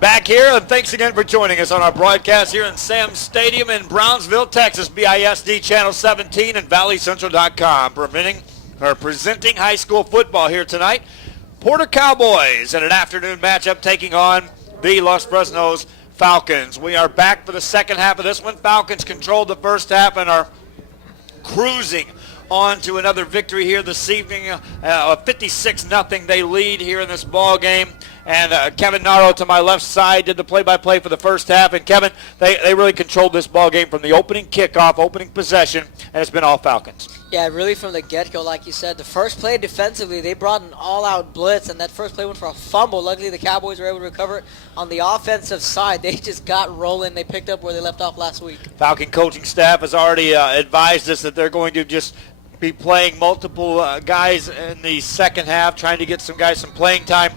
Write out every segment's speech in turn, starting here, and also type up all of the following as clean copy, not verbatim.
Back here, and thanks again for joining us on our broadcast here in Sam's Stadium in Brownsville, Texas, BISD Channel 17 and ValleyCentral.com, presenting high school football here tonight. Porter Cowboys in an afternoon matchup taking on the Los Fresnos Falcons. We are back for the second half of this one. Falcons controlled the first half and are cruising on to another victory here this evening. 56-0 they lead here in this ball game. And Kevin Naro to my left side did the play-by-play for the first half. And Kevin, they really controlled this ball game from the opening kickoff, opening possession, and it's been all Falcons. Yeah, really from the get-go, like you said. The first play defensively, they brought an all-out blitz, and that first play went for a fumble. Luckily, the Cowboys were able to recover it. On the offensive side, they just got rolling. They picked up where they left off last week. Falcon coaching staff has already advised us that they're going to just be playing multiple guys in the second half, trying to get some guys some playing time.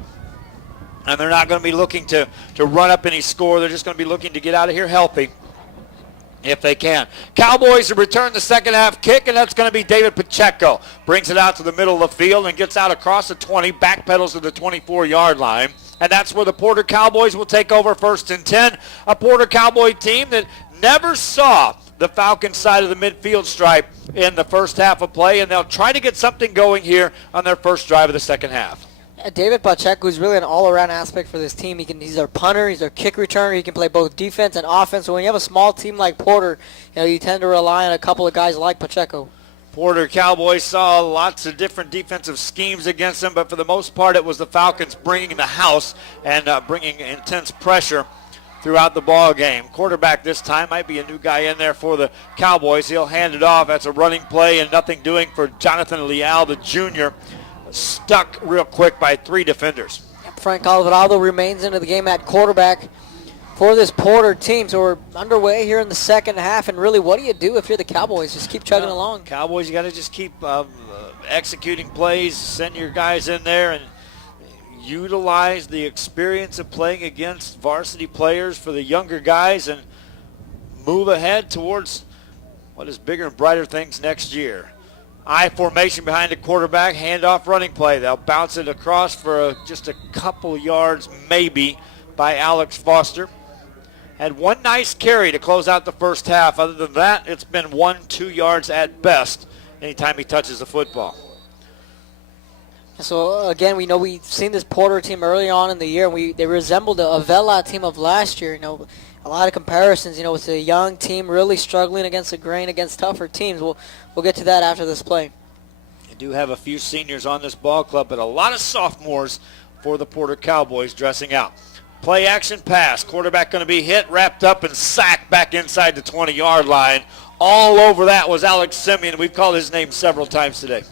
And they're not going to be looking to run up any score. They're just going to be looking to get out of here healthy if they can. Cowboys have returned the second half kick, and that's going to be David Pacheco. Brings it out to the middle of the field and gets out across the 20, backpedals to the 24-yard line. And that's where the Porter Cowboys will take over 1st and 10. A Porter Cowboy team that never saw the Falcons side of the midfield stripe in the first half of play, and they'll try to get something going here on their first drive of the second half. David Pacheco is really an all-around aspect for this team. He's their punter, he's their kick returner. He can play both defense and offense. So when you have a small team like Porter, you tend to rely on a couple of guys like Pacheco. Porter Cowboys saw lots of different defensive schemes against them, but for the most part it was the Falcons bringing the house and bringing intense pressure throughout the ball game. Quarterback this time might be a new guy in there for the Cowboys. He'll hand it off. That's a running play and nothing doing for Jonathan Leal, the junior. Stuck real quick by 3 defenders. Frank Alvarado remains into the game at quarterback for this Porter team. So we're underway here in the second half. And really, what do you do if you're the Cowboys? Just keep chugging along. Cowboys, you got to just keep executing plays, send your guys in there, and utilize the experience of playing against varsity players for the younger guys and move ahead towards what is bigger and brighter things next year. I formation behind the quarterback, handoff running play. They'll bounce it across for just a couple yards maybe by Alex Foster. Had one nice carry to close out the first half. Other than that, it's been 1-2 yards at best anytime he touches the football. So, again, we know we've seen this Porter team early on in the year, and they resembled the Avella team of last year. A lot of comparisons. It's a young team really struggling against the grain, against tougher teams. We'll get to that after this play. They do have a few seniors on this ball club, but a lot of sophomores for the Porter Cowboys dressing out. Play action pass. Quarterback going to be hit, wrapped up, and sacked back inside the 20-yard line. All over that was Alex Simeon. We've called his name several times today.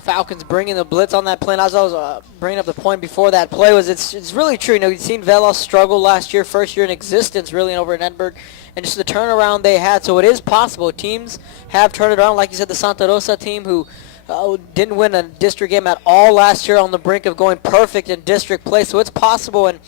Falcons bringing the blitz on that play. And as I was bringing up the point before that play was it's really true. You've seen Vela struggle last year, first year in existence really over in Edinburgh, and just the turnaround they had. So it is possible. Teams have turned it around. Like you said, the Santa Rosa team who didn't win a district game at all last year on the brink of going perfect in district play. So it's possible. And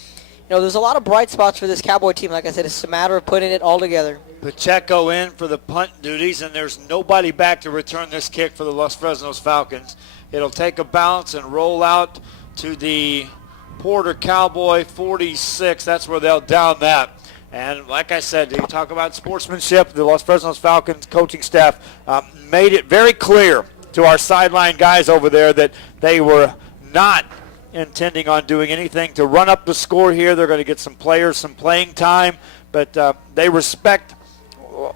there's a lot of bright spots for this Cowboy team. Like I said, it's a matter of putting it all together. Pacheco in for the punt duties, and there's nobody back to return this kick for the Los Fresnos Falcons. It'll take a bounce and roll out to the Porter Cowboy 46. That's where they'll down that. And like I said, you talk about sportsmanship. The Los Fresnos Falcons coaching staff made it very clear to our sideline guys over there that they were not intending on doing anything to run up the score here. They're going to get some players some playing time, but they respect,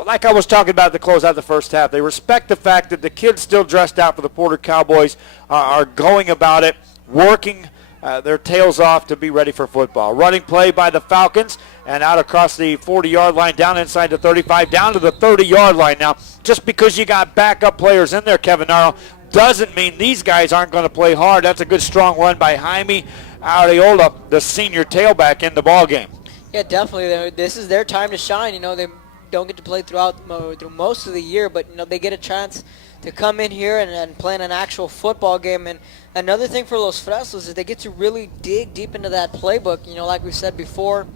like I was talking about to close out the first half, they respect the fact that the kids still dressed out for the Porter Cowboys are going about it, working their tails off to be ready for football. Running play by the Falcons, and out across the 40-yard line, down inside the 35, down to the 30-yard line. Now, just because you got backup players in there, Kevin Naro, doesn't mean these guys aren't going to play hard. That's a good strong run by Jaime Areola, the senior tailback in the ball game. Yeah, definitely. This is their time to shine. They don't get to play through most of the year, but they get a chance to come in here and play in an actual football game. And another thing for Los Fresnos is they get to really dig deep into that playbook. Like we said before,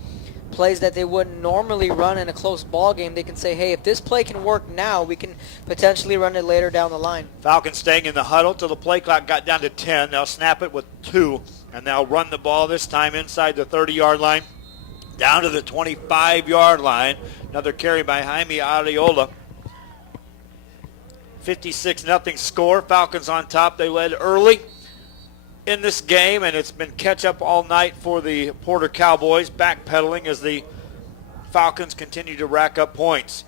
plays that they wouldn't normally run in a close ball game. They can say, hey, if this play can work now, we can potentially run it later down the line. Falcons staying in the huddle till the play clock got down to 10. They'll snap it with 2 And they'll run the ball this time inside the 30-yard line, down to the 25-yard line. Another carry by Jaime Arreola. 56-0 score. Falcons on top. They led early in this game, and it's been catch up all night for the Porter Cowboys, backpedaling as the Falcons continue to rack up points.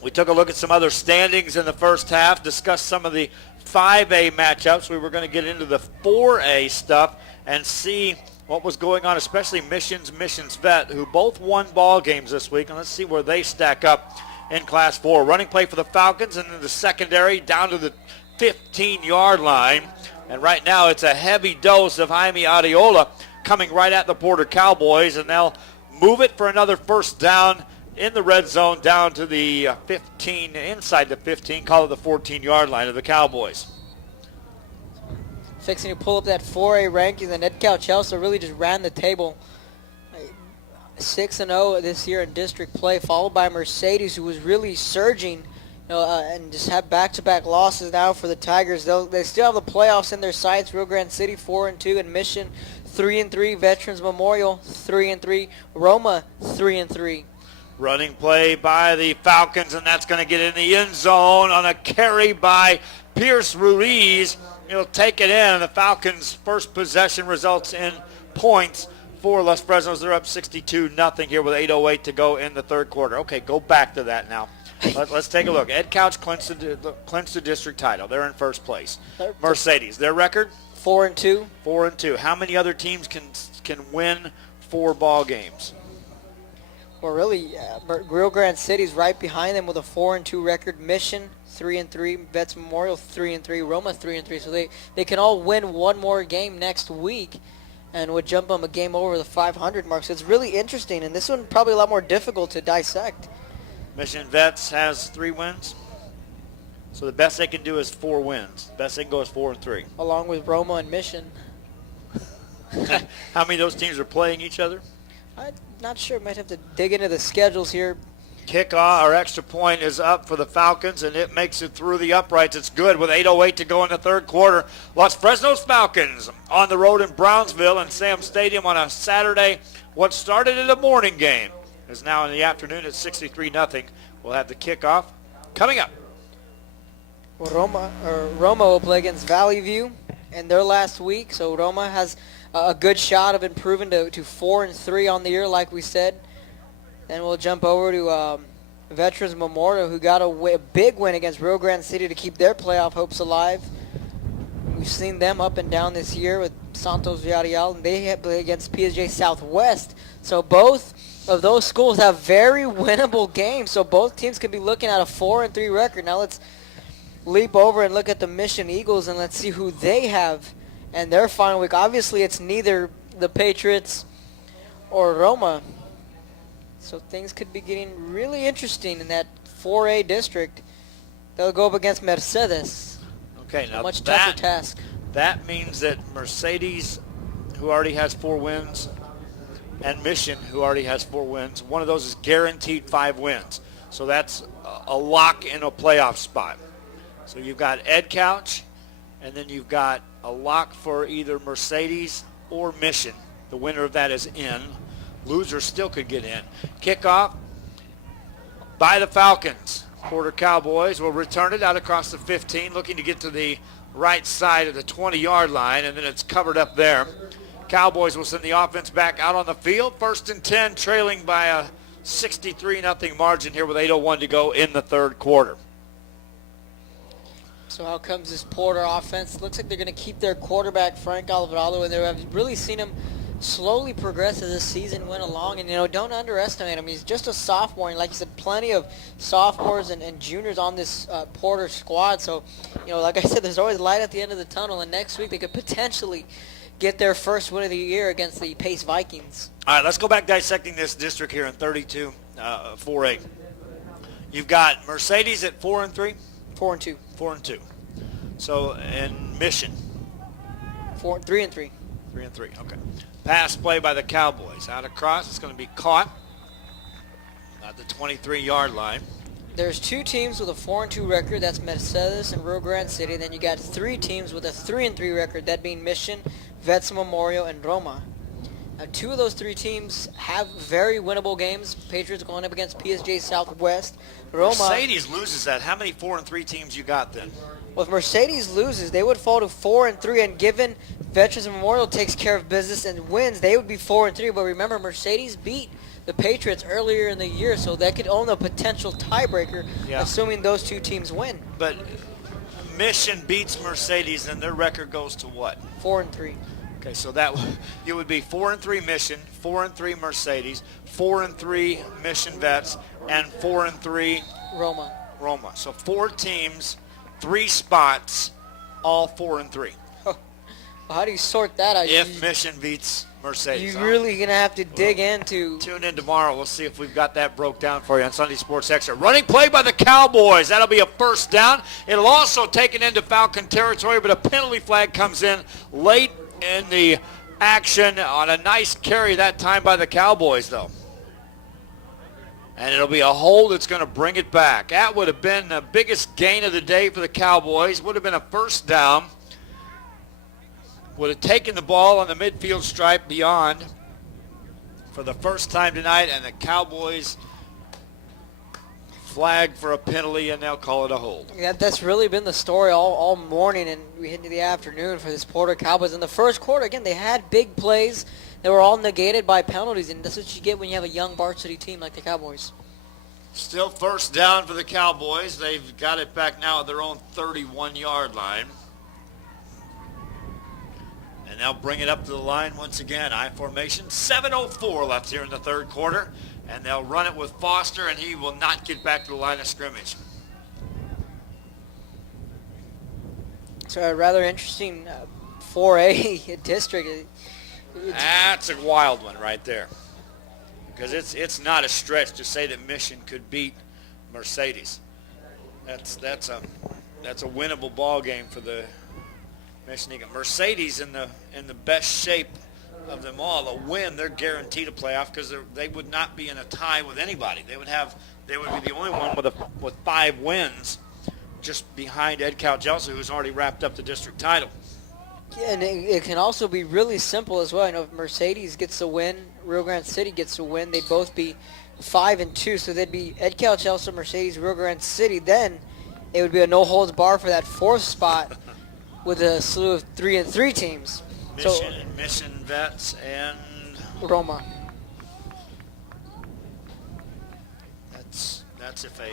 We took a look at some other standings in the first half, discussed some of the 5A matchups. We were going to get into the 4A stuff and see what was going on, especially Missions Vet, who both won ball games this week. And let's see where they stack up in Class 4. Running play for the Falcons, and in the secondary down to the 15-yard line. And right now it's a heavy dose of Jaime Arreola coming right at the Porter Cowboys, and they'll move it for another first down in the red zone down to the 15, inside the 15, call it the 14-yard line of the Cowboys. Fixing to pull up that 4A ranking, and Ed Chelsea really just ran the table. 6-0 this year in district play, followed by Mercedes, who was really surging, and just have back-to-back losses now for the Tigers. They still have the playoffs in their sights. Rio Grande City 4-2, and Mission 3-3. Veterans Memorial 3-3. Roma 3-3. Running play by the Falcons, and that's going to get in the end zone on a carry by Pierce Ruiz. He'll take it in. The Falcons' first possession results in points for Los Fresnos. They're up 62-0 here with 8:08 to go in the third quarter. Okay, go back to that now. Let's take a look. Ed Couch clinched the district title. They're in first place. Mercedes, their record? 4-2. 4-2. How many other teams can win 4 ball games? Well, really, Rio Grande City's right behind them with a 4-2 record. Mission 3-3, Vets Memorial 3-3, Roma 3-3. So they can all win one more game next week, and would jump them a game over the 500 mark. So it's really interesting, and this one probably a lot more difficult to dissect. Mission Vets has 3 wins. So the best they can do is 4 wins. Best they can go is 4-3. Along with Roma and Mission. How many of those teams are playing each other? I'm not sure. Might have to dig into the schedules here. Kickoff or extra point is up for the Falcons, and it makes it through the uprights. It's good with 8:08 to go in the third quarter. Los Fresnos Falcons on the road in Brownsville and Sam Stadium on a Saturday. What started as a morning game is now in the afternoon at 63-0. We'll have the kickoff coming up. Well, Roma will play against Valley View in their last week, so Roma has a good shot of improving to 4-3 on the year, like we said. Then we'll jump over to Veterans Memorial, who got a big win against Rio Grande City to keep their playoff hopes alive. We've seen them up and down this year with Santos Villarreal, and they play against PSJ Southwest. So both of those schools have very winnable games, so both teams could be looking at a 4-3 record. Now let's leap over and look at the Mission Eagles, and let's see who they have in their final week. Obviously, it's neither the Patriots or Roma. So things could be getting really interesting in that 4A district. They'll go up against Mercedes. Okay, now a much tougher task. That means that Mercedes, who already has 4 wins, and Mission, who already has 4 wins, one of those is guaranteed 5 wins. So that's a lock in a playoff spot. So you've got Ed Couch, and then you've got a lock for either Mercedes or Mission. The winner of that is in. Loser still could get in. Kickoff by the Falcons. Porter Cowboys will return it out across the 15, looking to get to the right side of the 20-yard line, and then it's covered up there. Cowboys will send the offense back out on the field. 1st and 10, trailing by a 63-0 margin here with 8:01 to go in the third quarter. So how comes this Porter offense? Looks like they're going to keep their quarterback, Frank Alvarado, and they've really seen him slowly progress as this season went along. And, don't underestimate him. He's just a sophomore. And like you said, plenty of sophomores and juniors on this Porter squad. So, like I said, there's always light at the end of the tunnel. And next week they could potentially get their first win of the year against the Pace Vikings. All right, let's go back dissecting this district here in 32 4A. You've got Mercedes at 4-3? 4-2. 4-2. So, and Mission? 3-3. 3-3, okay. Pass play by the Cowboys. Out across, it's going to be caught at the 23-yard line. There's 2 teams with a 4-2 record. That's Mercedes and Rio Grande City. Then you got 3 teams with a 3-3 record. That being Mission, Vets Memorial, and Roma. Now, 2 of those 3 teams have very winnable games. Patriots going up against PSG Southwest. Roma. Mercedes loses that. How many 4-3 teams you got then? Well, if Mercedes loses, they would fall to 4-3, and given Veterans Memorial takes care of business and wins, they would be 4-3. But remember, Mercedes beat the Patriots earlier in the year, so that could own a potential tiebreaker, assuming those 2 teams win. But Mission beats Mercedes, and their record goes to what? 4-3. Okay, so that you would be 4-3 Mission, 4-3 Mercedes, 4-3 Mission Vets, and 4-3 Roma. So 4 teams, 3 spots, all 4-3. Well, how do you sort that out? If Mission beats Mercedes. You're really going to have to dig into. Tune in tomorrow. We'll see if we've got that broke down for you on Sunday Sports Extra. Running play by the Cowboys. That'll be a first down. It'll also take it into Falcon territory, but a penalty flag comes in late in the action on a nice carry that time by the Cowboys, though. And it'll be a hold that's going to bring it back. That would have been the biggest gain of the day for the Cowboys. Would have been a first down. Would have taken the ball on the midfield stripe beyond for the first time tonight, and the Cowboys flag for a penalty, and they'll call it a hold. Yeah, that's really been the story all morning, and we hit into the afternoon for this Porter Cowboys. In the first quarter, again, they had big plays. They were all negated by penalties, and that's what you get when you have a young varsity team like the Cowboys. Still first down for the Cowboys. They've got it back now at their own 31-yard line. And they'll bring it up to the line once again. I formation, 7:04 left here in the third quarter. And they'll run it with Foster, and he will not get back to the line of scrimmage. So a rather interesting 4A district. That's a wild one right there. Because it's not a stretch to say that Mission could beat Mercedes. That's a winnable ball game for the Mission Eagles. Mercedes in the best shape of them all. A win, they're guaranteed a playoff because they would not be in a tie with anybody. They would be the only one with 5 wins, just behind Ed Calgelsa, who's already wrapped up the district title. Yeah, and it can also be really simple as well. I know if Mercedes gets a win, Rio Grande City gets a win, they'd both be 5-2. So they'd be Ed Calgelsa, Mercedes, Rio Grande City. Then it would be a no-holds bar for that 4th spot with a slew of 3-3 teams. Mission Vets and Roma. That's if a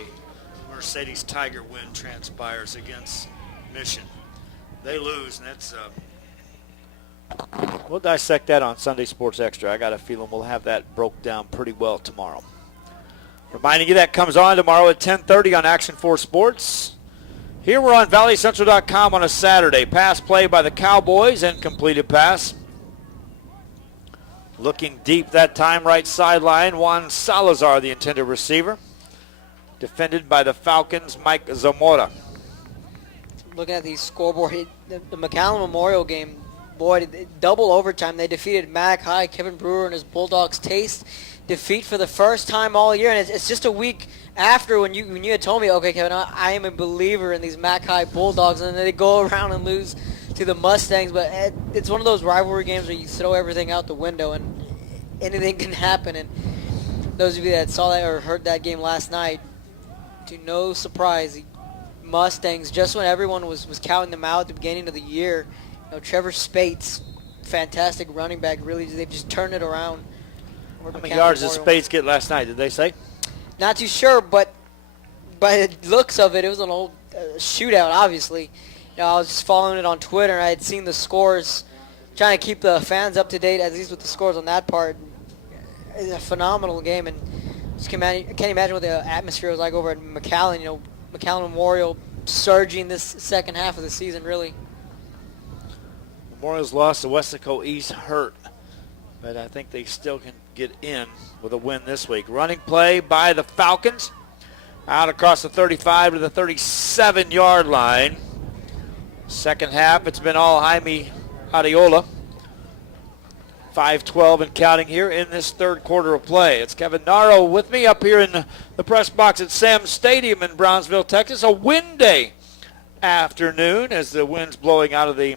Mercedes Tiger win transpires against Mission. They lose, and that's we'll dissect that on Sunday Sports Extra. I got a feeling we'll have that broke down pretty well tomorrow. Reminding you that comes on tomorrow at 10:30 on Action 4 Sports. Here we're on ValleyCentral.com on a Saturday. Pass play by the Cowboys, incompleted pass. Looking deep that time, right sideline. Juan Salazar, the intended receiver. Defended by the Falcons, Mike Zamora. Looking at the scoreboard, the McAllen Memorial game, boy, double overtime. They defeated Mac High, Kevin Brewer and his Bulldogs taste defeat for the first time all year. And it's just a week after when you had told me, okay, Kevin, I am a believer in these Mac High Bulldogs, and then they go around and lose to the Mustangs. But it's one of those rivalry games where you throw everything out the window and anything can happen. And those of you that saw that or heard that game last night, to no surprise, the Mustangs, just when everyone was counting them out at the beginning of the year, Trevor Spates, fantastic running back, really, they've just turned it around. How many yards did Spates get last night, did they say? Not too sure, but by the looks of it, it was an old shootout, obviously. I was just following it on Twitter, and I had seen the scores, trying to keep the fans up to date, at least with the scores on that part. It's a phenomenal game, and I can't imagine what the atmosphere was like over at McAllen. McAllen Memorial surging this second half of the season, really. Memorial's lost to Westaco East hurt, but I think they still can get in with a win this week. Running play by the Falcons. Out across the 35 to the 37-yard line. Second half, it's been all Jaime Adiola. 5:12 and counting here in this third quarter of play. It's Kevin Naro with me up here in the press box at Sam's Stadium in Brownsville, Texas. A windy afternoon as the wind's blowing out of the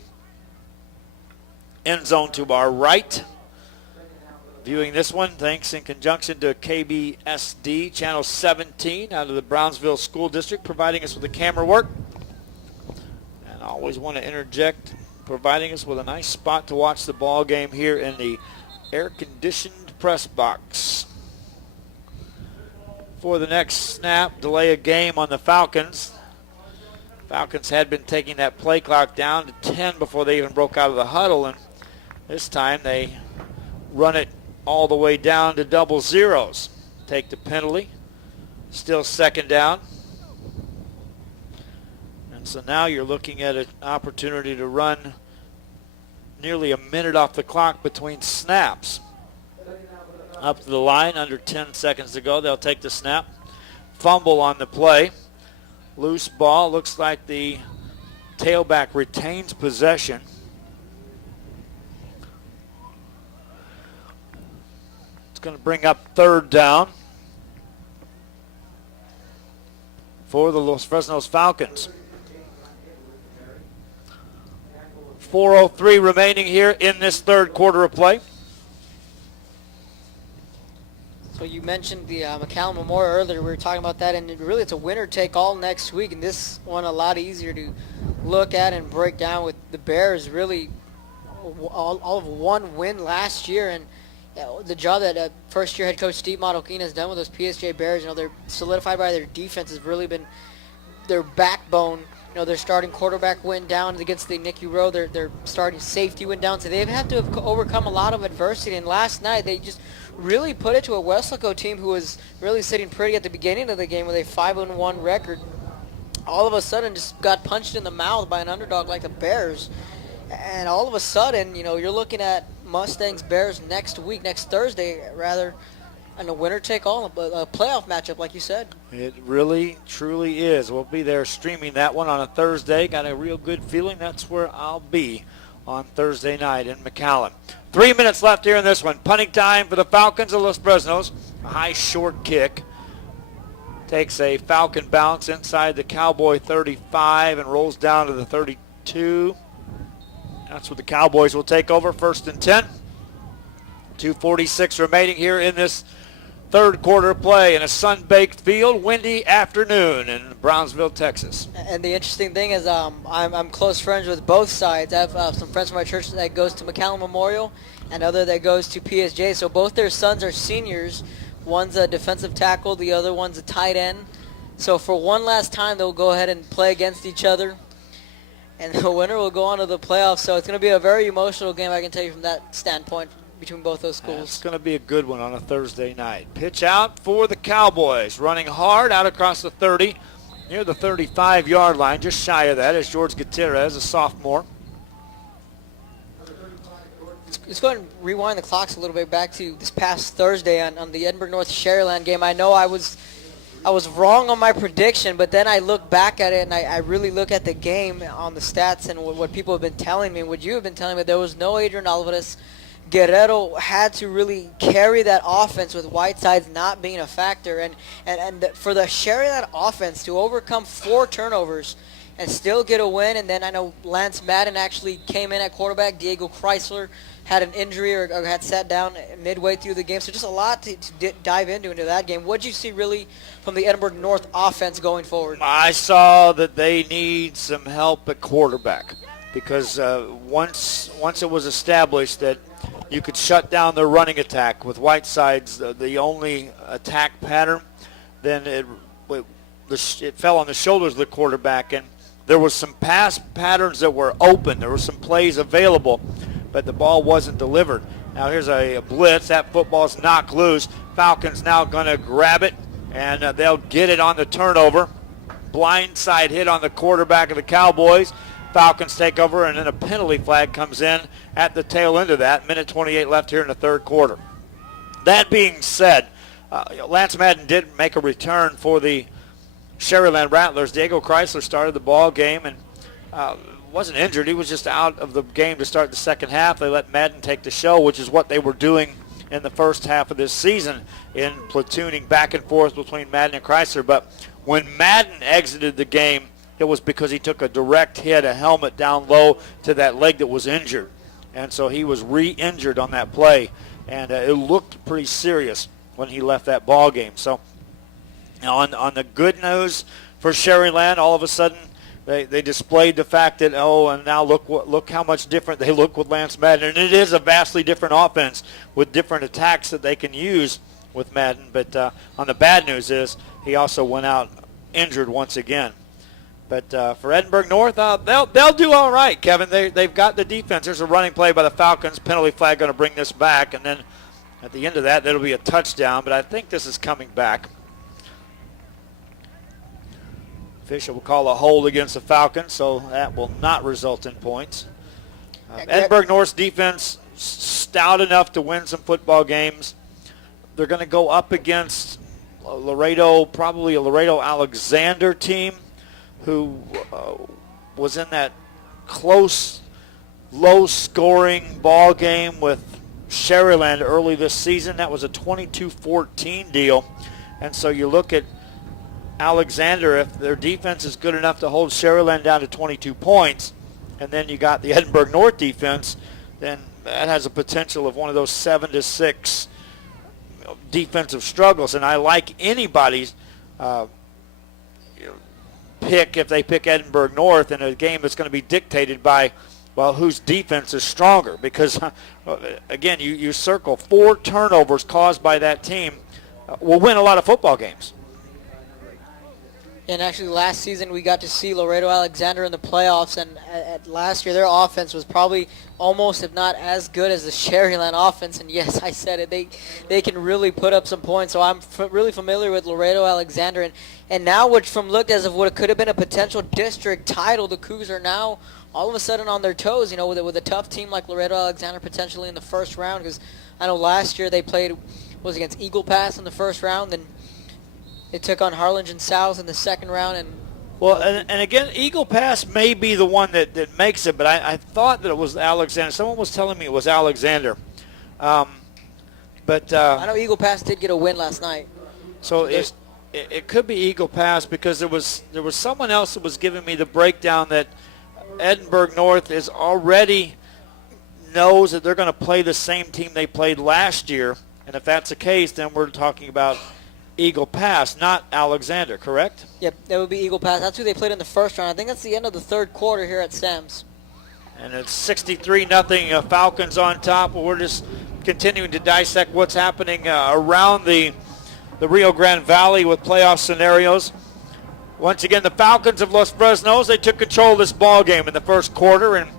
End zone to our right. Viewing this one, thanks in conjunction to KBSD, Channel 17 out of the Brownsville School District, providing us with the camera work. And I always want to interject, providing us with a nice spot to watch the ball game here in the air-conditioned press box. For the next snap, delay of game on the Falcons. Falcons had been taking that play clock down to 10 before they even broke out of the huddle, and this time they run it all the way down to double zeros. Take the penalty. Still second down. And so now you're looking at an opportunity to run nearly a minute off the clock between snaps. Up to the line, under 10 seconds to go. They'll take the snap. Fumble on the play. Loose ball. Looks like the tailback retains possession. Going to bring up third down for the Los Fresnos Falcons. 4:03 remaining here in this third quarter of play. So you mentioned the McCallum Memorial earlier. We were talking about that, and really it's a winner-take-all next week, and this one a lot easier to look at and break down with the Bears really all of one win last year, and the job that first-year head coach Steve Marroquin has done with those PSJ Bears, they're solidified by their defense, has really been their backbone. Their starting quarterback went down against the Nicky Rowe. Their starting safety went down, so they've had to have overcome a lot of adversity. And last night, they just really put it to a Weslaco team who was really sitting pretty at the beginning of the game with a 5-1 record. All of a sudden, just got punched in the mouth by an underdog like the Bears. And all of a sudden, you're looking at Mustangs Bears next Thursday, rather, and a winner-take-all, a playoff matchup, like you said. It really, truly is. We'll be there streaming that one on a Thursday. Got a real good feeling that's where I'll be on Thursday night in McAllen. 3 minutes left here in this one. Punting time for the Falcons of Los Fresnos. A high short kick. Takes a Falcon bounce inside the Cowboy 35 and rolls down to the 32. That's what the Cowboys will take over, 1st and 10. 2:46 remaining here in this third quarter play in a sun-baked field, windy afternoon in Brownsville, Texas. And the interesting thing is I'm close friends with both sides. I have some friends from my church that goes to McCallum Memorial and other that goes to PSJ. So both their sons are seniors. One's a defensive tackle, the other one's a tight end. So for one last time, they'll go ahead and play against each other. And the winner will go on to the playoffs. So it's going to be a very emotional game, I can tell you, from that standpoint, between both those schools. It's going to be a good one on a Thursday night. Pitch out for the Cowboys. Running hard out across the 30, near the 35-yard line. Just shy of that is George Gutierrez, a sophomore. Let's go ahead and rewind the clocks a little bit back to this past Thursday on the Edinburgh North Sharyland game. I know I was wrong on my prediction, but then I look back at it and I really look at the game on the stats and what people have been telling me, what you have been telling me. There was no Adrian Alvarez. Guerrero had to really carry that offense with Whitesides not being a factor. And for the Sharyland offense to overcome 4 turnovers and still get a win, and then I know Lance Madden actually came in at quarterback. Diego Chrysler had an injury or had sat down midway through the game. So just a lot to dive into that game. What did you see really from the Edinburgh North offense going forward? I saw that they need some help at quarterback because once it was established that you could shut down their running attack with Whitesides, the only attack pattern, then it fell on the shoulders of the quarterback, and there was some pass patterns that were open. There were some plays available, but the ball wasn't delivered. Now here's a blitz. That football's knocked loose. Falcons now going to grab it, and they'll get it on the turnover. Blindside hit on the quarterback of the Cowboys. Falcons take over, and then a penalty flag comes in at the tail end of that. Minute 28 left here in the third quarter. That being said, Lance Madden did make a return for the Sharyland Rattlers. Diego Chrysler started the ball game and wasn't injured. He was just out of the game to start the second half. They let Madden take the show, which is what they were doing in the first half of this season in platooning back and forth between Madden and Chrysler. But when Madden exited the game, it was because he took a direct hit, a helmet down low to that leg that was injured. and so he was re-injured on that play, and it looked pretty serious when he left that ball game. So now on the good news for Sherryland, all of a sudden they displayed the fact that, and now look how much different they look with Lance Madden. And it is a vastly different offense with different attacks that they can use with Madden. But on the bad news is he also went out injured once again. But for Edinburgh North, they'll do all right, Kevin. They've got the defense. There's a running play by the Falcons. Penalty flag going to bring this back. And then at the end of that, that'll be a touchdown. But I think this is coming back. Official will call a hold against the Falcons, so that will not result in points. Edinburgh North's defense stout enough to win some football games. They're going to go up against probably a Laredo Alexander team who was in that close, low-scoring ball game with Sherryland early this season. That was a 22-14 deal. And so you look at Alexander, if their defense is good enough to hold Sherryland down to 22 points, and then you got the Edinburgh North defense, then that has a potential of one of those 7-6 defensive struggles. And I like anybody's pick if they pick Edinburgh North in a game that's going to be dictated by, whose defense is stronger. Because, again, you circle 4 turnovers caused by that team will win a lot of football games. And actually last season we got to see Laredo Alexander in the playoffs, and last year their offense was probably almost, if not as good as the Sherryland offense. And yes, I said it, they can really put up some points. So I'm really familiar with Laredo Alexander. And now which looked as if what could have been a potential district title, the Cougs are now all of a sudden on their toes, with a tough team like Laredo Alexander potentially in the first round. Because I know last year they played was against Eagle Pass in the first round, then they took on Harlingen South in the second round. And again, Eagle Pass may be the one that makes it, but I thought that it was Alexander. Someone was telling me it was Alexander. I know Eagle Pass did get a win last night. So it could be Eagle Pass, because there was someone else that was giving me the breakdown that Edinburgh North is already knows that they're going to play the same team they played last year. And if that's the case, then we're talking about Eagle Pass, not Alexander, correct? Yep, that would be Eagle Pass. That's who they played in the first round. I think that's the end of the third quarter here at Sam's. And it's 63-0 Falcons on top. We're just continuing to dissect what's happening around the Rio Grande Valley with playoff scenarios. Once again, the Falcons of Los Fresnos, they took control of this ball game in the first quarter and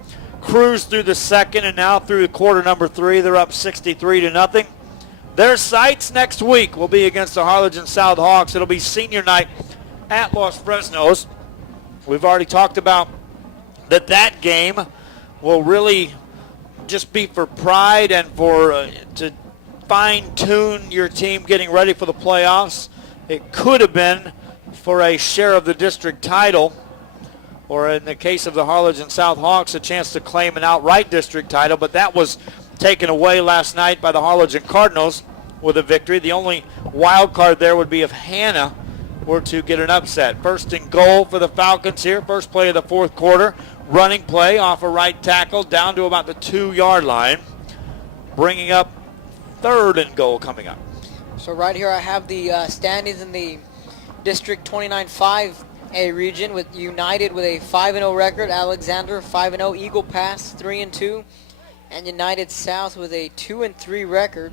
cruised through the second, and now through quarter number 3, they're up 63-0. Their sights next week will be against the Harlingen South Hawks. It'll be senior night at Los Fresnos. We've already talked about that game will really just be for pride and for to fine-tune your team getting ready for the playoffs. It could have been for a share of the district title, or in the case of the Harlingen South Hawks, a chance to claim an outright district title, but that was taken away last night by the Harlingen Cardinals with a victory. The only wild card there would be if Hannah were to get an upset. First and goal for the Falcons here. First play of the fourth quarter. Running play off a right tackle down to about the 2-yard line. Bringing up third and goal coming up. So right here I have the standings in the District 29-5A region, with United with a 5-0 record, Alexander 5-0, Eagle Pass 3-2, and United South with a 2-3 record.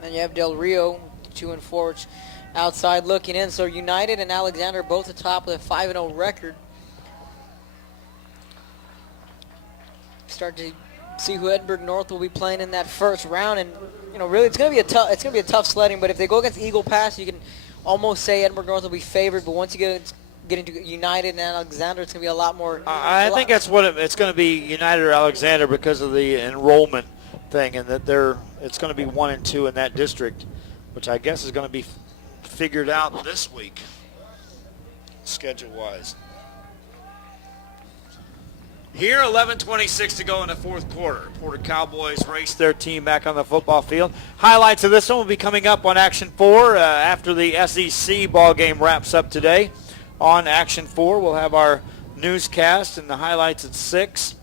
Then you have Del Rio 2-4, which outside looking in. So United and Alexander both atop with a 5-0 record. Start to see who Edinburgh North will be playing in that first round, and really it's going to be a tough sledding. But if they go against Eagle Pass, you can almost say Edinburgh North will be favored. But once you get into United and Alexander, it's going to be a lot more. I think that's what it's going to be, United or Alexander, because of the enrollment thing, and that it's going to be 1 and 2 in that district, which I guess is going to be figured out this week, schedule-wise. Here, 11:26 to go in the fourth quarter. Porter Cowboys race their team back on the football field. Highlights of this one will be coming up on Action 4 after the SEC ball game wraps up today. On Action 4, we'll have our newscast and the highlights at 6.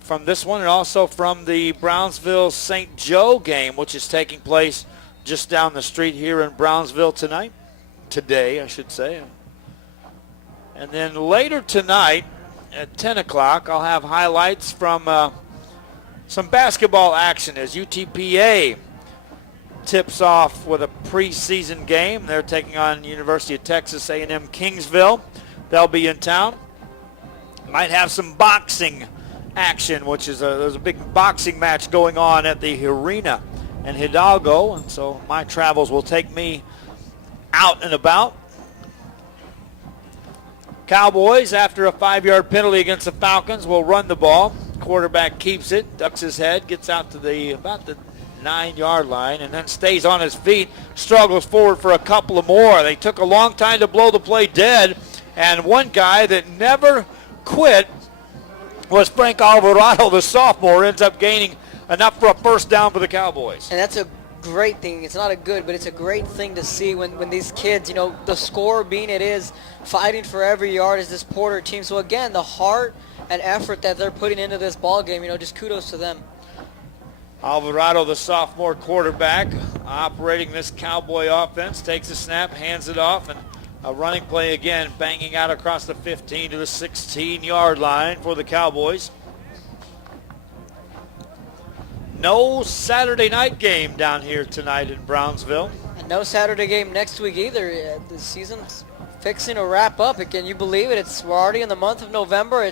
from this one and also from the Brownsville St. Joe game, which is taking place just down the street here in Brownsville today, I should say. And then later tonight at 10 o'clock, I'll have highlights from some basketball action as UTPA tips off with a preseason game. They're taking on University of Texas A&M Kingsville. They'll be in town. Might have some boxing action, which is there's a big boxing match going on at the arena in Hidalgo, and so my travels will take me out and about. Cowboys, after a 5-yard penalty against the Falcons, will run the ball. Quarterback keeps it, ducks his head, gets out to about the 9-yard line, and then stays on his feet, struggles forward for a couple of more. They took a long time to blow the play dead, and one guy that never quit was Frank Alvarado, the sophomore, ends up gaining enough for a first down for the Cowboys. And that's a great thing. It's not a good, but it's a great thing to see when these kids, the score being it is, fighting for every yard is this Porter team. So again, the heart and effort that they're putting into this ball game, just kudos to them. Alvarado, the sophomore quarterback, operating this Cowboy offense, takes a snap, hands it off, and a running play again, banging out across the 15 to the 16-yard line for the Cowboys. No Saturday night game down here tonight in Brownsville. And no Saturday game next week either. The season's fixing to wrap up. Can you believe it? We're already in the month of November.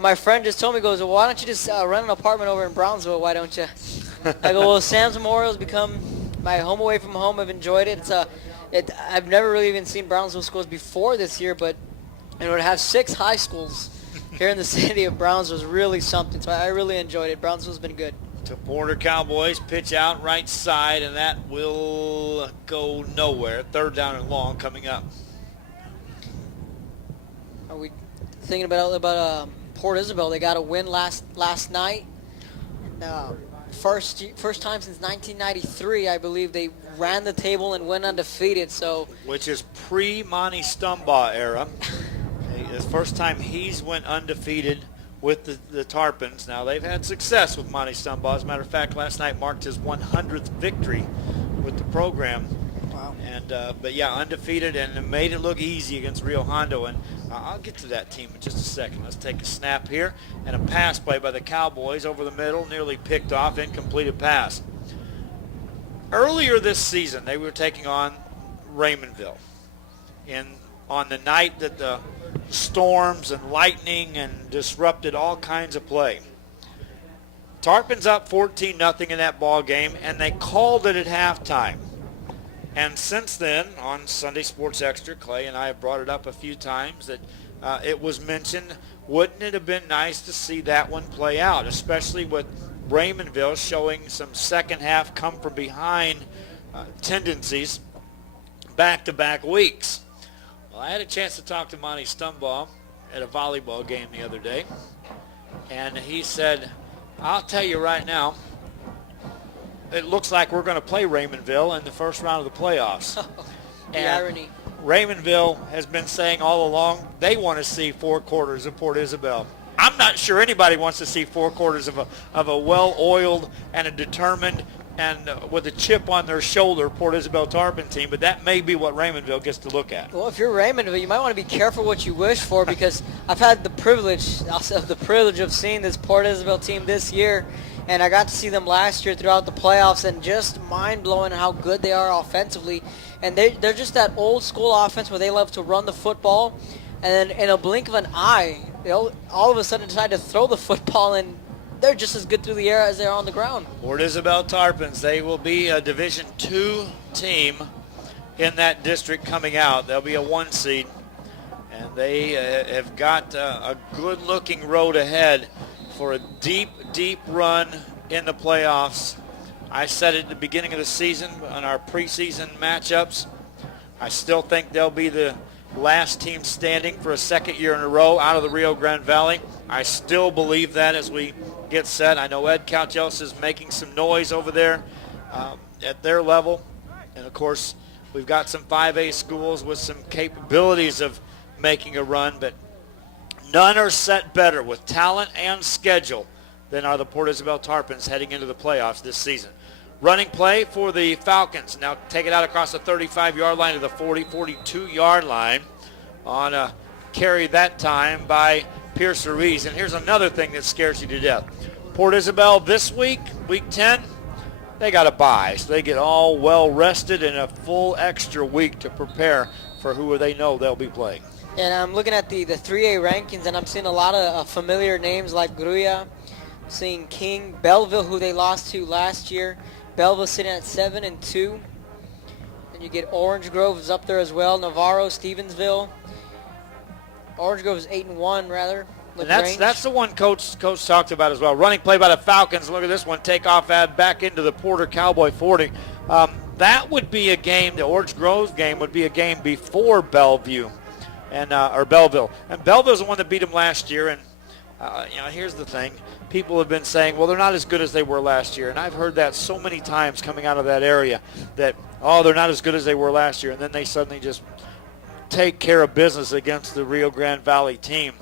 My friend just told me, goes, well, why don't you just rent an apartment over in Brownsville? Why don't you? I go, well, Sam's Memorial's become my home away from home. I've enjoyed it. I've never really even seen Brownsville schools before this year, but to have 6 high schools here in the city of Brownsville is really something. So I really enjoyed it. Brownsville's been good. To Porter Cowboys, pitch out right side, and that will go nowhere. 3rd down and long coming up. Are we thinking about Port Isabel? They got a win last night. And, first time since 1993, I believe, they ran the table and went undefeated. So, which is pre-Monty Stumbaugh era. It's the first time he's went undefeated with the Tarpons. Now, they've had success with Monty Stumbaugh. As a matter of fact, last night marked his 100th victory with the program. Wow. And but yeah, undefeated, and made it look easy against Rio Hondo. And I'll get to that team in just a second. Let's take a snap here, and a pass play by the Cowboys over the middle, nearly picked off, incompleted pass. Earlier this season, they were taking on Raymondville, on the night that the storms and lightning and disrupted all kinds of play. Tarpons up 14-0 in that ball game, and they called it at halftime. And since then, on Sunday Sports Extra, Clay and I have brought it up a few times that it was mentioned, wouldn't it have been nice to see that one play out, especially with Raymondville showing some second half come from behind tendencies back-to-back weeks. Well, I had a chance to talk to Monty Stumbaugh at a volleyball game the other day, and he said, I'll tell you right now, it looks like we're going to play Raymondville in the first round of the playoffs. The irony. Raymondville has been saying all along they want to see 4 quarters of Port Isabel. I'm not sure anybody wants to see 4 quarters of a well-oiled and a determined and with a chip on their shoulder Port Isabel Tarpon team, but that may be what Raymondville gets to look at. Well, if you're Raymondville, you might want to be careful what you wish for, because I've had the privilege of seeing this Port Isabel team this year, and I got to see them last year throughout the playoffs, and just mind-blowing how good they are offensively. And they're just that old-school offense where they love to run the football, and then in a blink of an eye, all of a sudden decide to throw the football, and they're just as good through the air as they are on the ground. Port Isabel Tarpons, they will be a Division II team in that district coming out. They'll be a 1 seed, and they have got a good-looking road ahead for a deep, deep run in the playoffs. I said it at the beginning of the season on our preseason matchups. I still think they'll be the last team standing for a second year in a row out of the Rio Grande Valley. I still believe that as we get set. I know Ed Couchelis is making some noise over there at their level. And, of course, we've got some 5A schools with some capabilities of making a run, but None are set better with talent and schedule than are the Port Isabel Tarpons heading into the playoffs this season. Running play for the Falcons. Now take it out across the 35-yard line to the 40, 42-yard line on a carry that time by Pierce Ruiz. And here's another thing that scares you to death. Port Isabel this week, week 10, they got a bye. So they get all well rested and a full extra week to prepare for who they know they'll be playing. And I'm looking at the 3A rankings, and I'm seeing a lot of familiar names like Gruya, seeing King, Belleville, who they lost to last year. Belleville sitting at 7-2. And you get Orange Grove is up there as well. Navarro, Stevensville. Orange Grove is 8-1 rather. And that's the one coach talked about as well. Running play by the Falcons. Look at this one. Take off, add back into the Porter Cowboy 40. That would be a game. The Orange Grove game would be a game before Bellevue and or Belleville. And Belleville's the one that beat them last year. And here's the thing. People have been saying, well, they're not as good as they were last year. And I've heard that so many times coming out of that area that, they're not as good as they were last year. And then they suddenly just take care of business against the Rio Grande Valley team.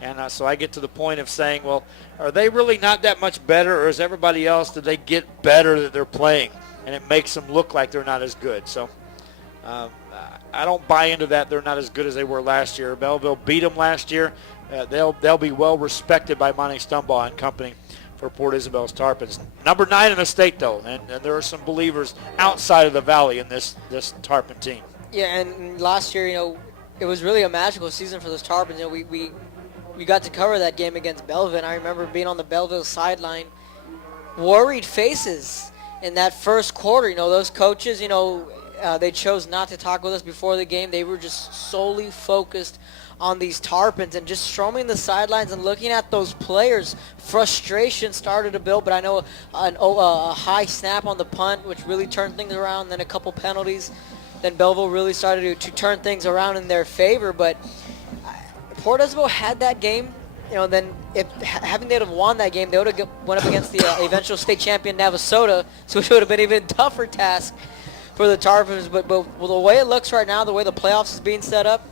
And so I get to the point of saying, well, are they really not that much better, or is everybody else, did they get better that they're playing? And it makes them look like they're not as good. So I don't buy into that. They're not as good as they were last year. Belleville beat them last year. They'll be well respected by Monty Stumbaugh and company for Port Isabel's Tarpons. Number 9 in the state, though, and there are some believers outside of the valley in this Tarpon team. Yeah, and last year, it was really a magical season for those Tarpons. We got to cover that game against Belleville, and I remember being on the Belleville sideline, worried faces in that first quarter. Those coaches, they chose not to talk with us before the game. They were just solely focused on these Tarpons and just storming the sidelines and looking at those players. Frustration started to build, but I know a high snap on the punt, which really turned things around, then a couple penalties. Then Belleville really started to turn things around in their favor, but Port Isabel had that game. Then if having they have won that game, they would have went up against the eventual state champion Navasota, so it would have been an even tougher task for the Tarpons. But the way it looks right now, the way the playoffs is being set up,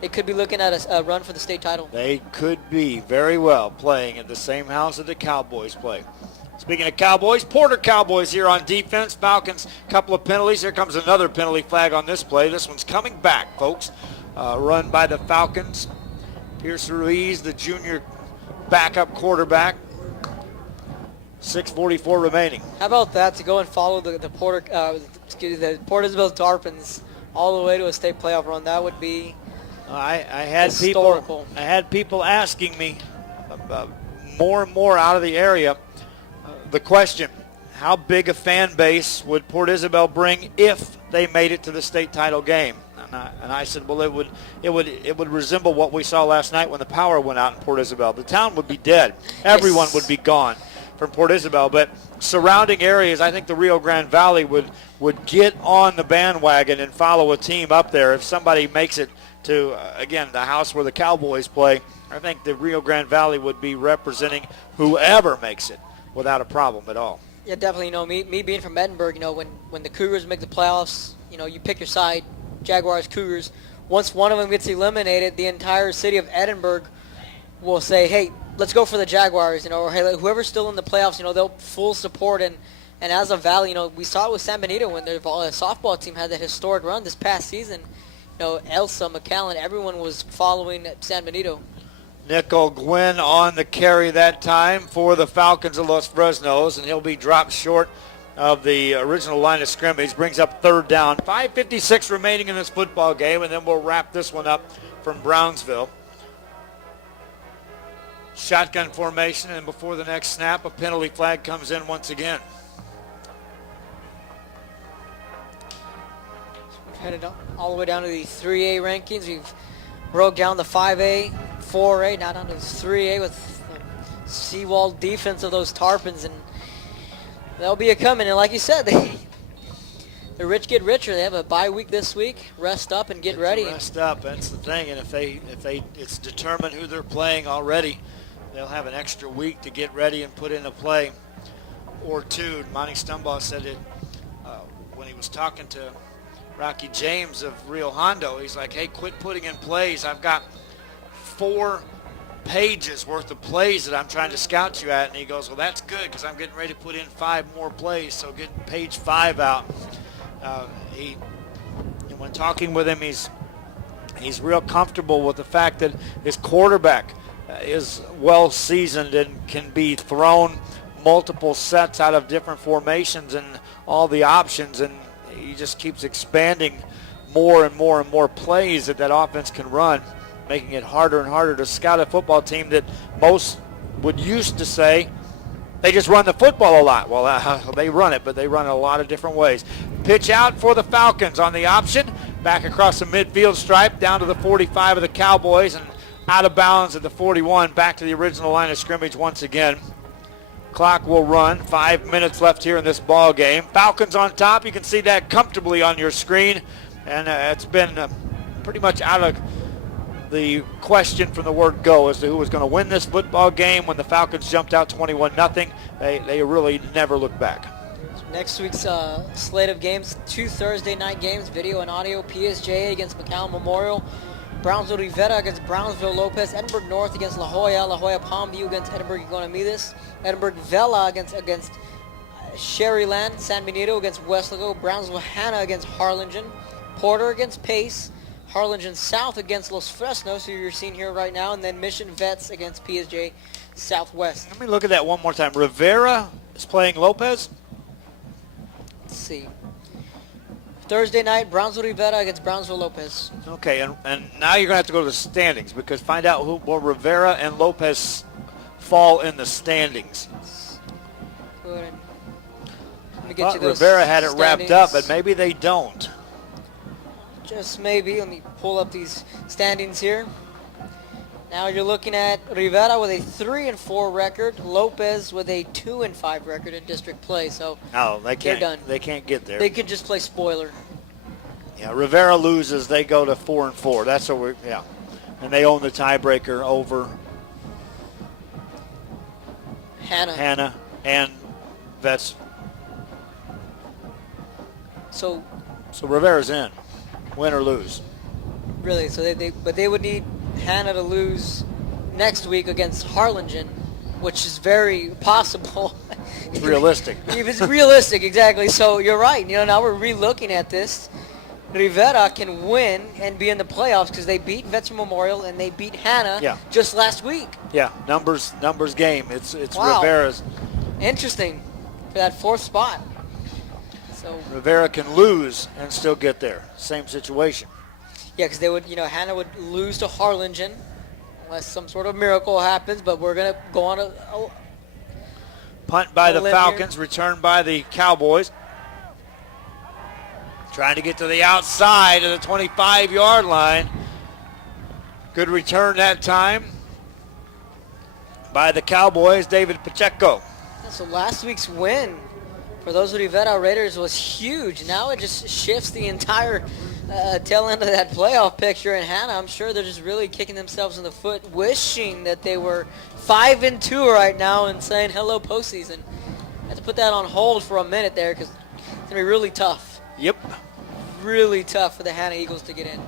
they could be looking at a run for the state title. They could be very well playing at the same house that the Cowboys play. Speaking of Cowboys, Porter Cowboys here on defense. Falcons, couple of penalties. Here comes another penalty flag on this play. This one's coming back, folks. Run by the Falcons. Pierce Ruiz, the junior backup quarterback. 6:44 remaining. How about that, to go and follow the Port Isabel Tarpons all the way to a state playoff run? That would be I had historical. I had people asking me more and more out of the area the question: how big a fan base would Port Isabel bring if they made it to the state title game? And I said, well, it would resemble what we saw last night when the power went out in Port Isabel. The town would be dead. Everyone would be gone from Port Isabel. But surrounding areas, I think the Rio Grande Valley would get on the bandwagon and follow a team up there. If somebody makes it to, again, the house where the Cowboys play, I think the Rio Grande Valley would be representing whoever makes it without a problem at all. Yeah, definitely. Me being from Edinburgh, when the Cougars make the playoffs, you pick your side. Jaguars, Cougars. Once one of them gets eliminated, the entire city of Edinburgh will say, hey, let's go for the Jaguars, or hey, whoever's still in the playoffs, they'll full support. And as a Valley, we saw it with San Benito when their softball team had that historic run this past season. Elsa, McAllen, everyone was following San Benito. Nickel Gwynn on the carry that time for the Falcons of Los Fresnos, and he'll be dropped short of the original line of scrimmage. Brings up third down. 5:56 remaining in this football game, and then we'll wrap this one up from Brownsville. Shotgun formation, and before the next snap, a penalty flag comes in once again. We've headed all the way down to the 3A rankings. We've broke down the 5A, 4A, now down to 3A with the seawall defense of those Tarpons, and they'll be a coming. And like you said, the rich get richer. They have a bye week this week. Rest up and get ready. Rest up. That's the thing. And if it's determined who they're playing already, they'll have an extra week to get ready and put in a play or two. Monty Stumbaugh said it when he was talking to Rocky James of Rio Hondo. He's like, hey, quit putting in plays. I've got 4 pages worth of plays that I'm trying to scout you at. And he goes, well, that's good because I'm getting ready to put in 5 more plays. So get page 5 out. When talking with him, he's real comfortable with the fact that his quarterback is well seasoned and can be thrown multiple sets out of different formations and all the options, and he just keeps expanding more and more and more plays that offense can run, making it harder and harder to scout a football team that most would used to say they just run the football a lot. Well, they run it, but they run it a lot of different ways. Pitch out for the Falcons on the option. Back across the midfield stripe down to the 45 of the Cowboys and out of bounds at the 41. Back to the original line of scrimmage once again. Clock will run. 5 minutes left here in this ball game. Falcons on top. You can see that comfortably on your screen. And it's been pretty much out of the question from the word go as to who was going to win this football game. When the Falcons jumped out 21-0, they really never looked back. Next week's slate of games, 2 Thursday night games, video and audio. PSJA against McCown Memorial. Brownsville Rivera against Brownsville Lopez. Edinburgh North against La Jolla. La Jolla Palmview against Edinburgh Economides. Edinburgh Vela against Sherryland. San Benito against Westlaco. Brownsville Hanna against Harlingen. Porter against Pace. Harlingen South against Los Fresnos, who you're seeing here right now. And then Mission Vets against PSJ Southwest. Let me look at that one more time. Rivera is playing Lopez. Let's see. Thursday night, Brownsville Rivera against Brownsville Lopez. Okay, and now you're going to have to go to the standings because find out where Rivera and Lopez fall in the standings. Go ahead. Let me get you those Rivera had it wrapped up, standings. but maybe they don't. Just maybe. Let me pull up these standings here. Now you're looking at Rivera with a 3-4 record, Lopez with a 2-5 record in district play. So they can't. done. They can't get there. They could just play spoiler. Yeah, Rivera loses, they go to 4-4. That's what and they own the tiebreaker over Hanna and Vets. So Rivera's in, win or lose. Really, so they would need Hanna to lose next week against Harlingen, which is very possible. It's realistic. If it's realistic, exactly. So you're right. Now we're re-looking at this. Rivera can win and be in the playoffs because they beat Veteran Memorial and they beat Hanna just last week. Yeah, numbers game. It's Wow. Rivera's. Interesting for that 4th spot. So Rivera can lose and still get there. Same situation. yeah, because they would, Hanna would lose to Harlingen unless some sort of miracle happens. But we're gonna go on a punt by the limb Falcons, returned by the Cowboys. Trying to get to the outside of the 25-yard line. Good return that time by the Cowboys, David Pacheco. So last week's win for those Rivera Raiders was huge. Now it just shifts the entire tail end of that playoff picture. And Hanna, I'm sure they're just really kicking themselves in the foot, wishing that they were 5-2 right now and saying hello postseason. I had to put that on hold for a minute there because it's going to be really tough. Yep. Really tough for the Hanna Eagles to get in.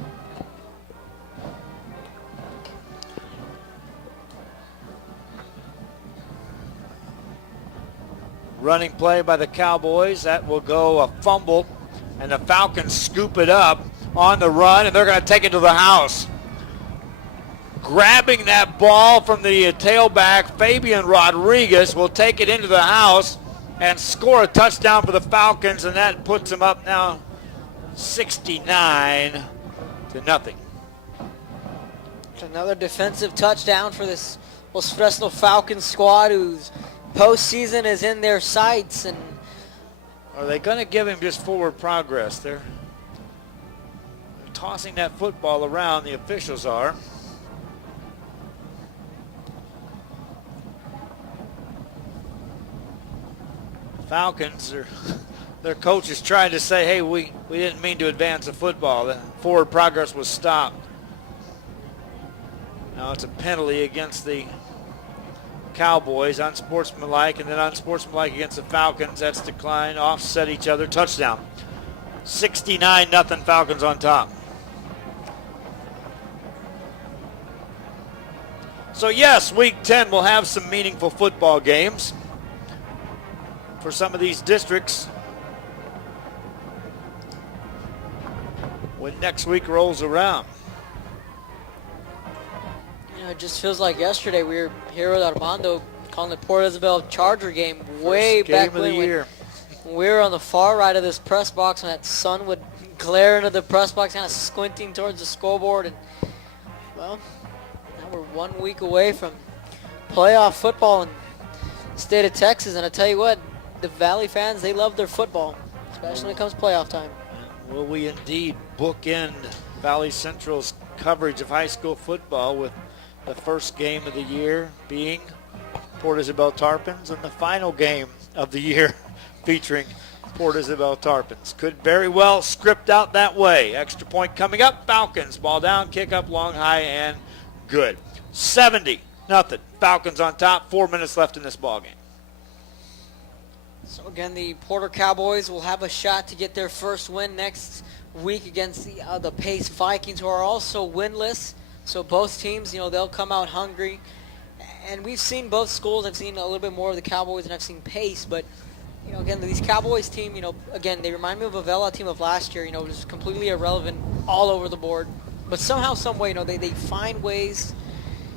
Running play by the Cowboys. That will go a fumble. And the Falcons scoop it up on the run, and they're going to take it to the house. Grabbing that ball from the tailback, Fabian Rodriguez will take it into the house and score a touchdown for the Falcons, and that puts them up now 69-0. Another defensive touchdown for this Los Fresno Falcons squad, whose postseason is in their sights. And are they going to give him just forward progress? They're tossing that football around, the officials are. Falcons, their coach is trying to say, hey, we didn't mean to advance the football. The forward progress was stopped. Now it's a penalty against the Cowboys, unsportsmanlike, and then unsportsmanlike against the Falcons. That's declined, offset each other, touchdown. 69-0 Falcons on top. So yes, Week 10 will have some meaningful football games for some of these districts when next week rolls around. You know, it just feels like yesterday we were here with Armando calling the Port Isabel Charger game way back when we were on the far right of this press box and that sun would glare into the press box, kind of squinting towards the scoreboard. And, well, now we're 1 week away from playoff football in the state of Texas. And I tell you what, the Valley fans, they love their football, especially when it comes playoff time. And will we indeed bookend Valley Central's coverage of high school football with the first game of the year being Port Isabel Tarpons and the final game of the year featuring Port Isabel Tarpons. Could very well script out that way. Extra point coming up. Falcons ball down, kick up, long, high, and good. 70-0. Falcons on top. 4 minutes left in this ball game. So again, the Porter Cowboys will have a shot to get their first win next week against the Pace Vikings, who are also winless. So both teams, you know, they'll come out hungry. And we've seen both schools. I've seen a little bit more of the Cowboys than I've seen Pace, but you know, again, these Cowboys team, you know, again, they remind me of a Vela team of last year. You know, it was completely irrelevant all over the board. But somehow, some way, you know, they find ways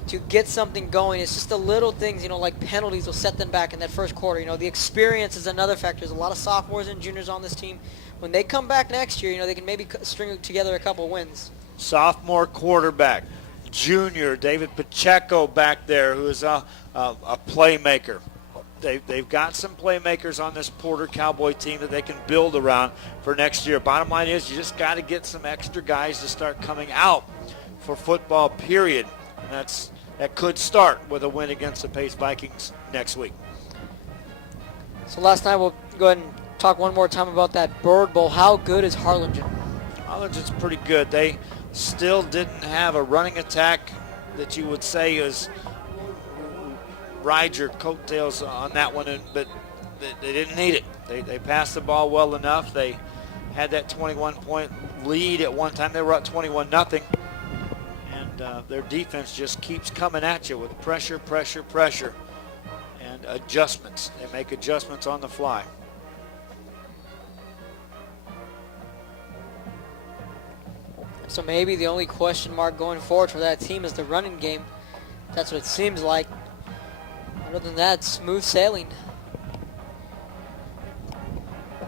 to get something going. It's just the little things, you know, like penalties will set them back in that first quarter. You know, the experience is another factor. There's a lot of sophomores and juniors on this team. When they come back next year, you know, they can maybe string together a couple wins. Sophomore quarterback, junior David Pacheco back there, who is a playmaker. They've got some playmakers on this Porter Cowboy team that they can build around for next year. Bottom line is you just got to get some extra guys to start coming out for football, period. And that could start with a win against the Pace Vikings next week. So last night, we'll go ahead and talk one more time about that Bird Bowl. How good is Harlingen? Harlingen's pretty good. They still didn't have a running attack that you would say is ride your coattails on that one, but they didn't need it. They passed the ball well enough. They had that 21-point lead at one time. They were up 21-0, and their defense just keeps coming at you with pressure, and adjustments. They make adjustments on the fly. So maybe the only question mark going forward for that team is the running game. That's what it seems like. Other than that, smooth sailing.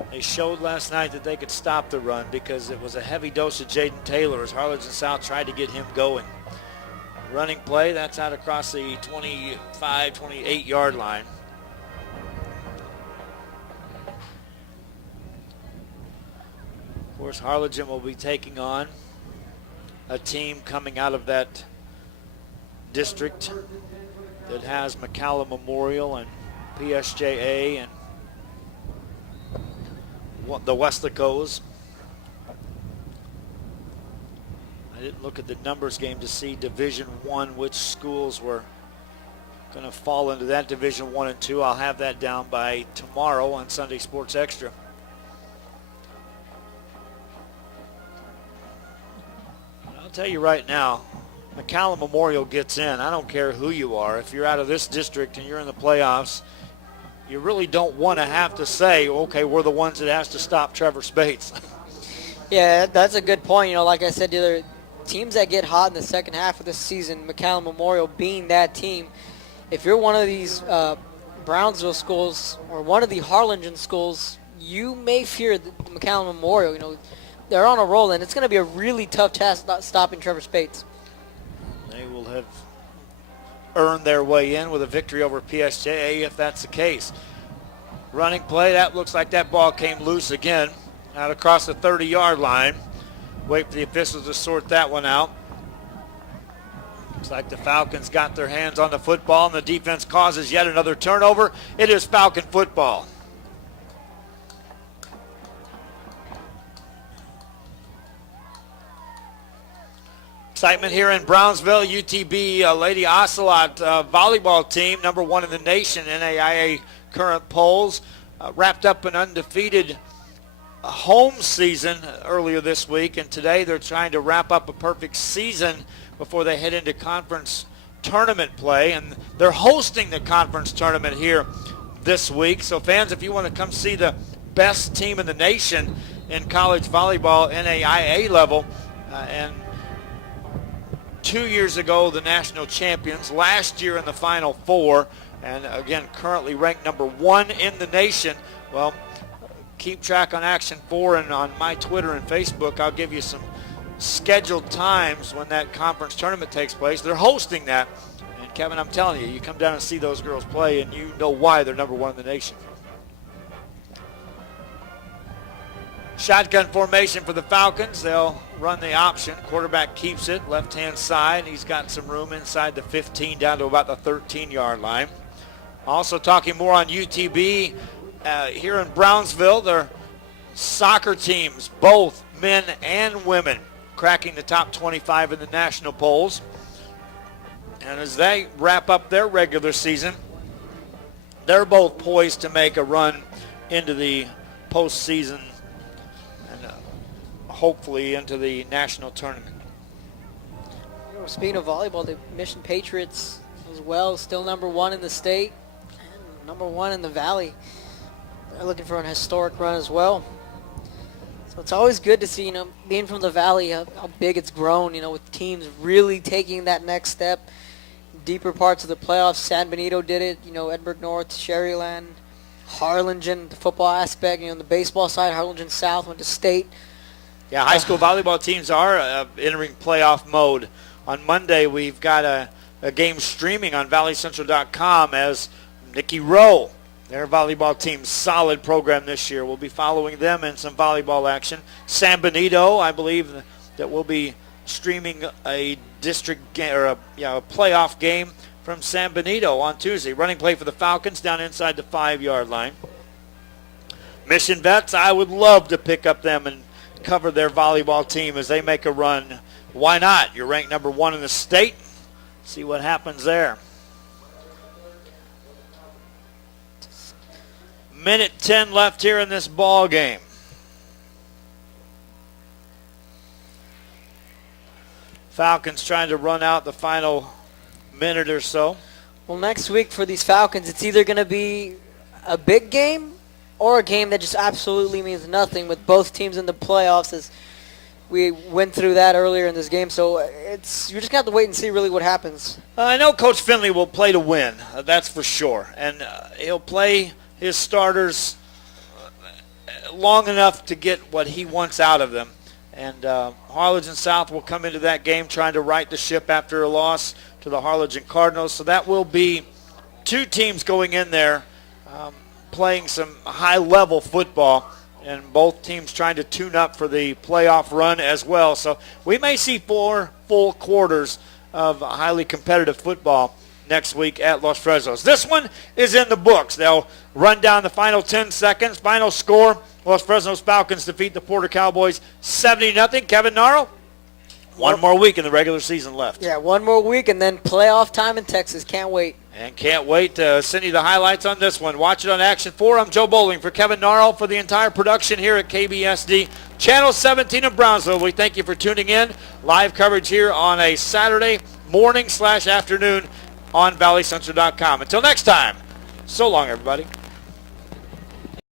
They showed last night that they could stop the run because it was a heavy dose of Jaden Taylor as Harlingen South tried to get him going. Running play, that's out across the 25, 28-yard line. Of course, Harlingen will be taking on a team coming out of that district that has McCallum Memorial and PSJA and the Westlacos. I didn't look at the numbers game to see Division I, which schools were going to fall into that Division I and II. I'll have that down by tomorrow on Sunday Sports Extra. I'll tell you right now, McCallum Memorial gets in. I don't care who you are. If you're out of this district and you're in the playoffs, you really don't want to have to say, okay, we're the ones that has to stop Trevor Spates. Yeah, that's a good point. You know, like I said, the other teams that get hot in the second half of the season, McCallum Memorial being that team, if you're one of these Brownsville schools or one of the Harlingen schools, you may fear the McCallum Memorial. You know, they're on a roll, and it's going to be a really tough task stopping Trevor Spates. They will have earned their way in with a victory over PSJA if that's the case. Running play, that looks like that ball came loose again out across the 30-yard line. Wait for the officials to sort that one out. Looks like the Falcons got their hands on the football and the defense causes yet another turnover. It is Falcon football. Excitement here in Brownsville. UTB Lady Ocelot volleyball team, number one in the nation, NAIA current polls, wrapped up an undefeated home season earlier this week, and today they're trying to wrap up a perfect season before they head into conference tournament play, and they're hosting the conference tournament here this week. So fans, if you want to come see the best team in the nation in college volleyball NAIA level, and 2 years ago the national champions, last year in the Final Four, and again currently ranked number 1 in the nation, well, keep track on Action 4 and on my Twitter and Facebook. I'll give you some scheduled times when that conference tournament takes place. They're hosting that. And Kevin, I'm telling you, you come down and see those girls play and you know why they're number 1 in the nation. Shotgun formation for the Falcons. They'll run the option. Quarterback keeps it left-hand side. He's got some room inside the 15 down to about the 13-yard line. Also talking more on UTB here in Brownsville, their soccer teams, both men and women, cracking the top 25 in the national polls. And as they wrap up their regular season, they're both poised to make a run into the postseason and hopefully into the national tournament. Speaking of volleyball, the Mission Patriots as well, still number 1 in the state and number 1 in the Valley. They're looking for an historic run as well. So it's always good to see, being from the Valley, how big it's grown, with teams really taking that next step. Deeper parts of the playoffs. San Benito did it, Edinburgh North, Sherryland, Harlingen, the football aspect, the baseball side, Harlingen South went to state. Yeah, high school volleyball teams are entering playoff mode. On Monday, we've got a game streaming on valleycentral.com as Nikki Rowe, their volleyball team's solid program this year. We'll be following them in some volleyball action. San Benito, I believe that we'll be streaming a district game or a playoff game from San Benito on Tuesday. Running play for the Falcons down inside the 5-yard line. Mission Vets, I would love to pick up them and cover their volleyball team as they make a run. Why not? You're ranked number 1 in the state. See what happens there. Minute 10 left here in this ball game. Falcons trying to run out the final minute or so. Well, next week for these Falcons, it's either going to be a big game or a game that just absolutely means nothing with both teams in the playoffs, as we went through that earlier in this game. So you're just going to have to wait and see really what happens. I know Coach Finley will play to win. That's for sure. And he'll play his starters long enough to get what he wants out of them. And Harlingen South will come into that game trying to right the ship after a loss to the Harlingen Cardinals. So that will be 2 teams going in there playing some high-level football, and both teams trying to tune up for the playoff run as well. So we may see 4 full quarters of highly competitive football next week at Los Fresnos. This one is in the books. They'll run down the final 10 seconds. Final score, Los Fresnos Falcons defeat the Porter Cowboys 70-0. Kevin Narrow, one more week in the regular season left. Yeah, one more week and then playoff time in Texas. Can't wait. And can't wait to send you the highlights on this one. Watch it on Action 4. I'm Joe Bowling for Kevin Narrow for the entire production here at KBSD. Channel 17 in Brownsville. We thank you for tuning in. Live coverage here on a Saturday morning/afternoon on valleycentral.com. Until next time, so long, everybody.